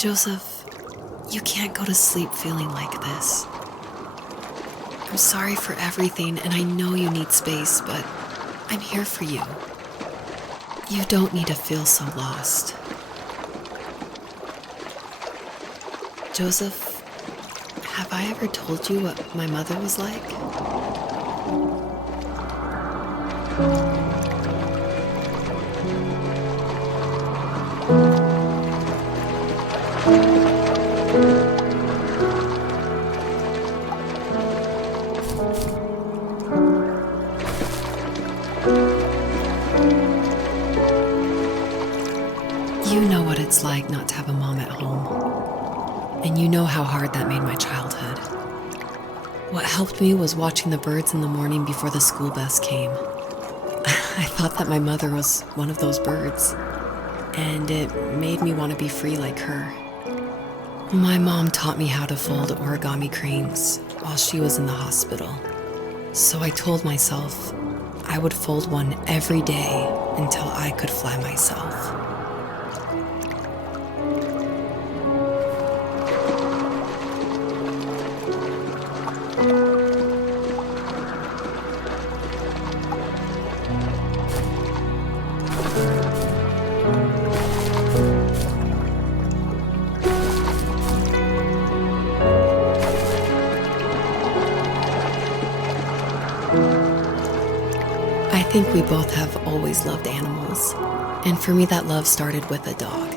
Joseph, you can't go to sleep feeling like this. I'm sorry for everything, and I know you need space, but I'm here for you. You don't need to feel so lost. Joseph, have I ever told you what my mother was like? You know what it's like not to have a mom at home. And you know how hard that made my childhood. What helped me was watching the birds in the morning before the school bus came. I thought that my mother was one of those birds, and it made me want to be free like her. My mom taught me how to fold origami cranes while she was in the hospital. So I told myself I would fold one every day until I could fly myself. I think we both have always loved animals, and for me that love started with a dog.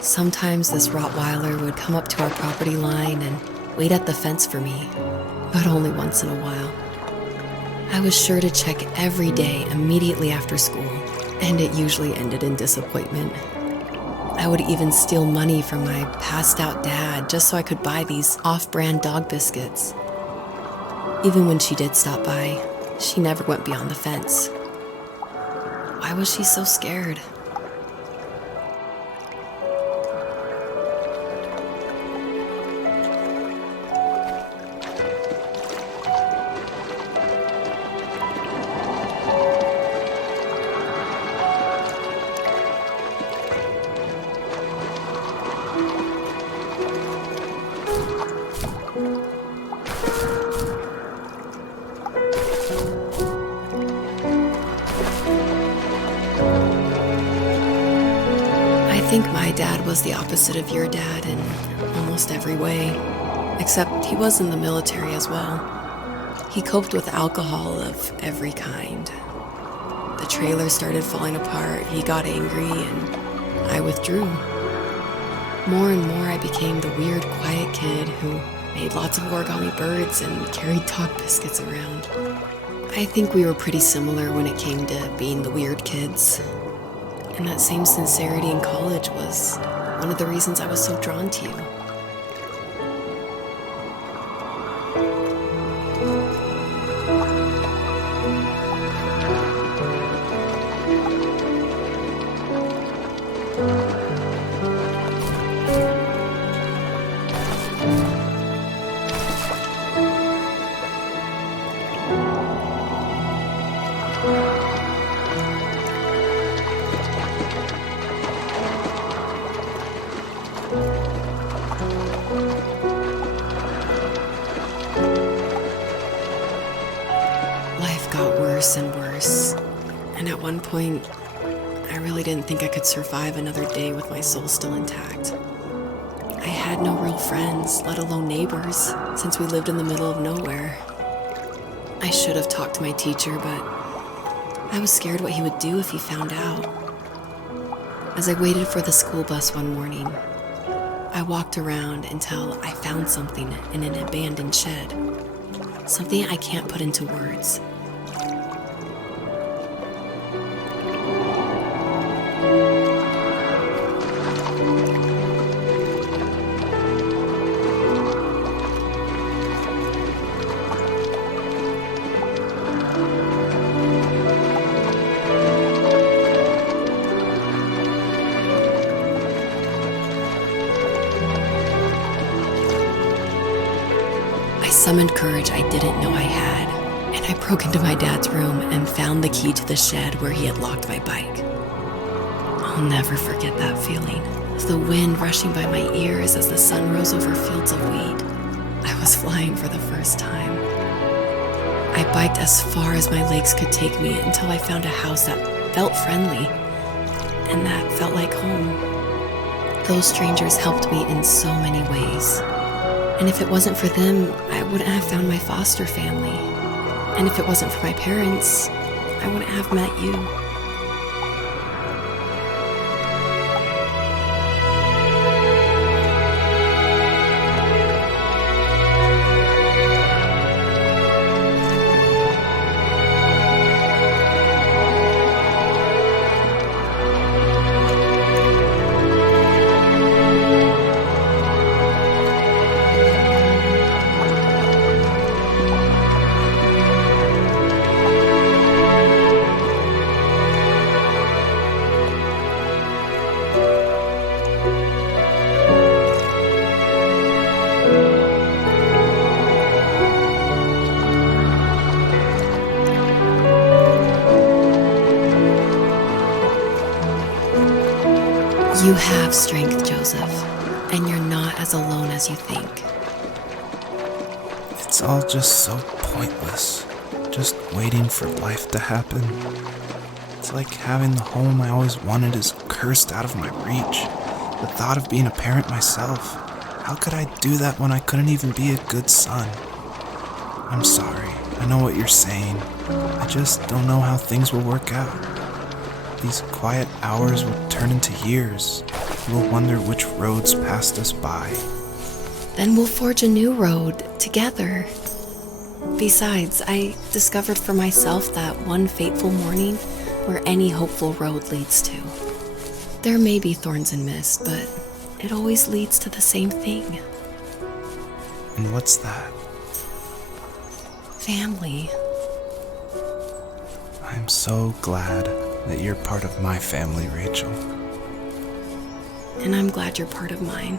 Sometimes this Rottweiler would come up to our property line and wait at the fence for me, but only once in a while. I was sure to check every day immediately after school, and it usually ended in disappointment. I would even steal money from my passed-out dad just so I could buy these off-brand dog biscuits. Even when she did stop by, she never went beyond the fence. Why was she so scared? I think my dad was the opposite of your dad in almost every way, except he was in the military as well. He coped with alcohol of every kind. The trailer started falling apart, he got angry, and I withdrew. More and more I became the weird, quiet kid who made lots of origami birds and carried dog biscuits around. I think we were pretty similar when it came to being the weird kids. And that same sincerity in college was one of the reasons I was so drawn to you. Life got worse and worse, and at one point, I really didn't think I could survive another day with my soul still intact. I had no real friends, let alone neighbors, since we lived in the middle of nowhere. I should have talked to my teacher, but I was scared what he would do if he found out. As I waited for the school bus one morning, I walked around until I found something in an abandoned shed. Something I can't put into words. I summoned courage I didn't know I had, and I broke into my dad's room and found the key to the shed where he had locked my bike. I'll never forget that feeling. the wind rushing by my ears as the sun rose over fields of wheat. I was flying for the first time. I biked as far as my legs could take me until I found a house that felt friendly and that felt like home. Those strangers helped me in so many ways. And if it wasn't for them, I wouldn't have found my foster family. And if it wasn't for my parents, I wouldn't have met you. You have strength, Joseph, and you're not as alone as you think. It's all just so pointless, just waiting for life to happen. It's like having the home I always wanted is cursed out of my reach. The thought of being a parent myself, how could I do that when I couldn't even be a good son? I'm sorry, I know what you're saying. I just don't know how things will work out. These quiet hours will turn into years. We'll wonder which roads passed us by. Then we'll forge a new road together. Besides, I discovered for myself that one fateful morning where any hopeful road leads to. There may be thorns and mist, but it always leads to the same thing. And what's that? Family. I'm so glad that you're part of my family, Rachel. And I'm glad you're part of mine.